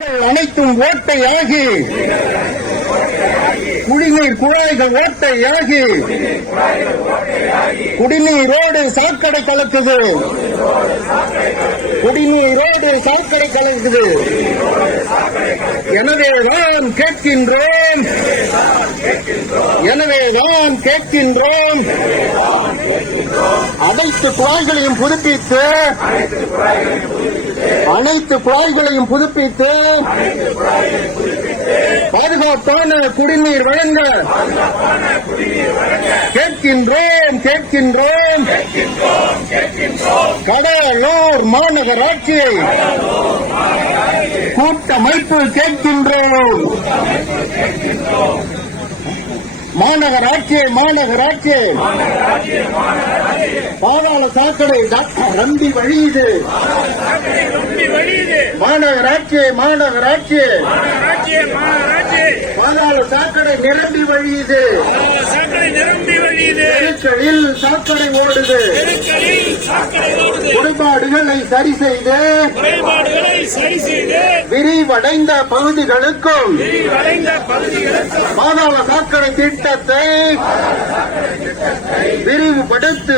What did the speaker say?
அனைத்தும் ஓட்டையாகி குடிநீர் குழாய்கள் ஓட்டையாகி குடிநீரோடு சாக்கடை கலக்குது. குடிநீரோடு சாக்கடை கலக்குது. எனவேதான் கேட்கின்றோம் அனைத்து குழாய்களையும் புதுப்பித்து பாதுகாப்பான குடிநீர் வழங்க கேட்கின்றோம். கடலூர் மாநகராட்சியை கூட்டமைப்பு கேட்கின்றோம். மாநகராட்சி பாதாள சாக்கடை ரம்பி வழியுது. மாநகராட்சி பாதாள சாக்கடை நிரம்பி வழியுது. தெருக்களில் சாக்கடை ஓடுது. குறைபாடுகளை சரி செய்து விரிவடைந்த பகுதிகளுக்கும் பாதாள சாக்கடை திட்டத்தை விரிவுபடுத்து